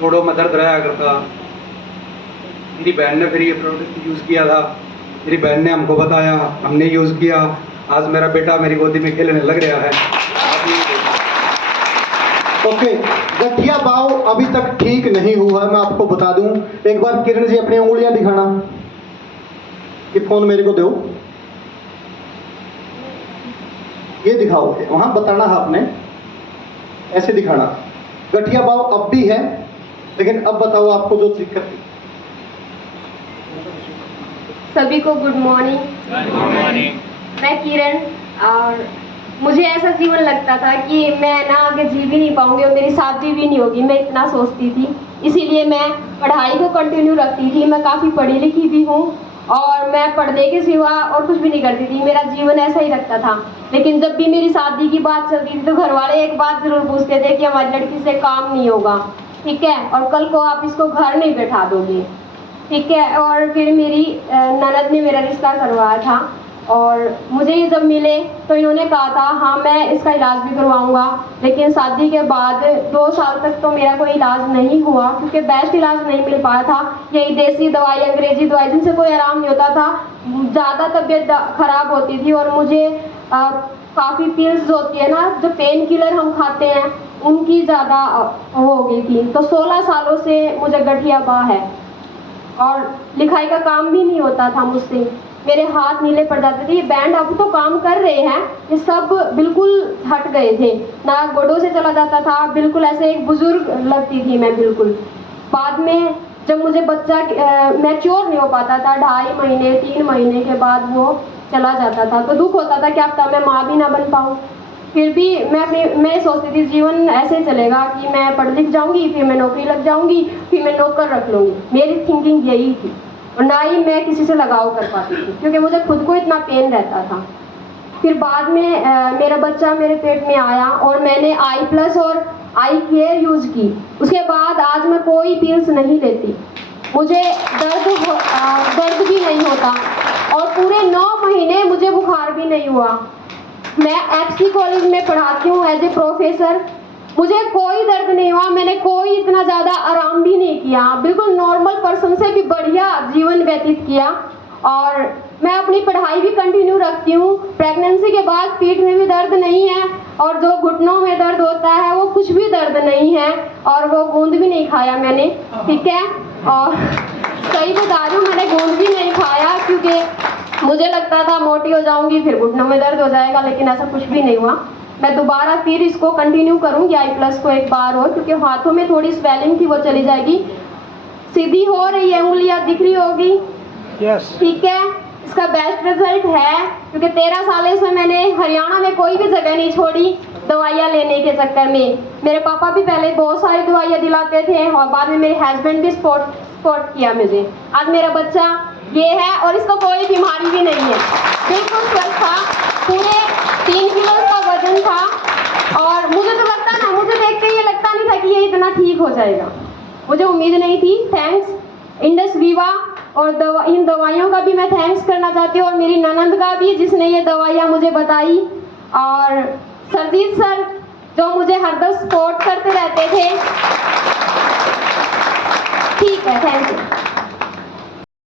जोड़ों में दर्द रहा करता। मेरी बहन ने फिर ये प्रोडक्ट यूज़ किया था, मेरी बहन ने हमको बताया, हमने यूज़ किया। आज मेरा बेटा मेरी गोदी में खेलने लग रहा है। ओके, गठिया बाव अभी तक ठीक नहीं हुआ है, मैं आपको बता दूं। एक बार किरण जी अपनी उंगलियां दिखाना, ये फोन मेरे को दो, ये दिखाओ, वहां बताना है आपने, ऐसे दिखाना। गठिया बाव अब भी है, लेकिन अब बताओ आपको जो दिक्कत थी। सभी को गुड मॉर्निंग। मैं किरण, और मुझे ऐसा जीवन लगता था कि मैं ना आगे जी भी नहीं पाऊंगी और मेरी शादी भी नहीं होगी, मैं इतना सोचती थी। इसीलिए मैं पढ़ाई को कंटिन्यू रखती थी। मैं काफ़ी पढ़ी लिखी भी हूँ और मैं पढ़ने के सिवा और कुछ भी नहीं करती थी। मेरा जीवन ऐसा ही रखता था। लेकिन जब भी मेरी शादी की बात चलती थी तो घर वाले एक बात ज़रूर पूछते थे कि हमारी लड़की से काम नहीं होगा, ठीक है, और कल को आप इसको घर नहीं बैठा दोगे, ठीक है। और फिर मेरी ननद ने मेरा रिश्ता करवाया था और मुझे ये जब मिले तो इन्होंने कहा था हाँ मैं इसका इलाज भी करवाऊंगा। लेकिन शादी के बाद 2 साल तक तो मेरा कोई इलाज नहीं हुआ क्योंकि बेस्ट इलाज नहीं मिल पाया था। यही देसी दवाई, अंग्रेजी दवाई, जिनसे कोई आराम नहीं होता था। ज़्यादा तबीयत खराब होती थी और मुझे काफ़ी पिल्स होती है ना, जो पेन किलर हम खाते हैं, उनकी ज़्यादा हो गई थी। तो 16 सालों से मुझे गठिया बाह है और लिखाई का काम भी नहीं होता था मुझसे। मेरे हाथ नीले पड़ जाते थे। ये बैंड अब तो काम कर रहे हैं, ये सब बिल्कुल हट गए थे ना, गोडों से चला जाता था, बिल्कुल ऐसे एक बुजुर्ग लगती थी मैं बिल्कुल। बाद में जब मुझे बच्चा मैच्योर नहीं हो पाता था, 2.5 महीने 3 महीने के बाद वो चला जाता था, तो दुख होता था कि अब तक मैं माँ भी ना बन पाऊँ। फिर भी मैं सोचती थी जीवन ऐसे चलेगा कि मैं पढ़ लिख जाऊंगी, फिर मैं नौकरी लग जाऊंगी, फिर मैं नौकर रख लूंगी। मेरी थिंकिंग यही थी और ना ही मैं किसी से लगाव कर पाती थी क्योंकि मुझे खुद को इतना पेन रहता था। फिर बाद में मेरा बच्चा मेरे पेट में आया और मैंने I+ और आई केयर यूज़ की। उसके बाद आज मैं कोई पिल्स नहीं लेती, मुझे दर्द भी नहीं होता और पूरे 9 महीने मुझे बुखार भी नहीं हुआ। मैं FC कॉलेज में पढ़ाती हूँ एज ए प्रोफेसर, मुझे कोई दर्द नहीं हुआ, मैंने कोई इतना ज़्यादा आराम भी नहीं किया, बिल्कुल नॉर्मल पर्सन से भी बढ़िया जीवन व्यतीत किया। और मैं अपनी पढ़ाई भी कंटिन्यू रखती हूँ। प्रेगनेंसी के बाद पीठ में भी दर्द नहीं है और जो घुटनों में दर्द होता है वो कुछ भी दर्द नहीं है और वो गोंद भी नहीं खाया मैंने, ठीक है। और सही बता रही हूँ, मैंने गोंद भी नहीं खाया क्योंकि मुझे लगता था मोटी हो जाऊंगी फिर घुटनों में दर्द हो जाएगा, लेकिन ऐसा कुछ भी नहीं हुआ। मैं दोबारा फिर इसको कंटिन्यू करूंगी I+ को एक बार और, क्योंकि हाथों में थोड़ी स्वेलिंग थी वो चली जाएगी। सीधी हो रही है, उंगलियां दिख रही होगी, ठीक है। इसका बेस्ट रिजल्ट है क्योंकि 13 साल से मैंने हरियाणा में कोई भी जगह नहीं छोड़ी दवाइयाँ लेने के चक्कर में। मेरे पापा भी पहले बहुत सारी दवाइयाँ दिलाते थे और बाद में मेरे हस्बैंड भी सपोर्ट किया मुझे। आज मेरा बच्चा ये है और इसको कोई बीमारी भी नहीं है, बिल्कुल स्वस्थ था, पूरे 3 किलो का वजन था। और मुझे तो लगता ना, मुझे देख के ये लगता नहीं था कि ये इतना ठीक हो जाएगा, मुझे उम्मीद नहीं थी। थैंक्स इंडस विवा और इन दवाइयों का भी मैं थैंक्स करना चाहती हूँ और मेरी ननंद का भी जिसने ये दवाइयाँ मुझे बताई, और सरजीत सर जो मुझे हरदम सपोर्ट करते रहते थे। ठीक है, थैंक यू।